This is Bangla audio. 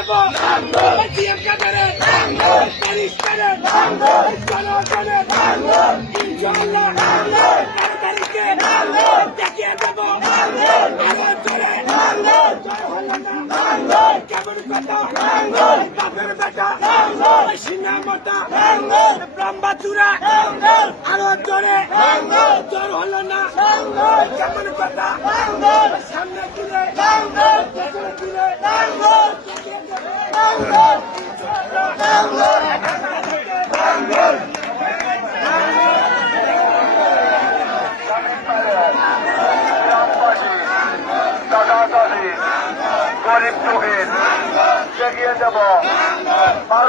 দেবো জিএম কাদের পরিষ্কারের জনগণের ইনশাআল্লাহ তেরো তারিখে দেখিয়ে দেবো আরও জোরে কেমন কথা বাপের বেটা সিনা জোর হলো না কেমন কথা গরিব দুঃখীর এগিয়ে যাব। বারো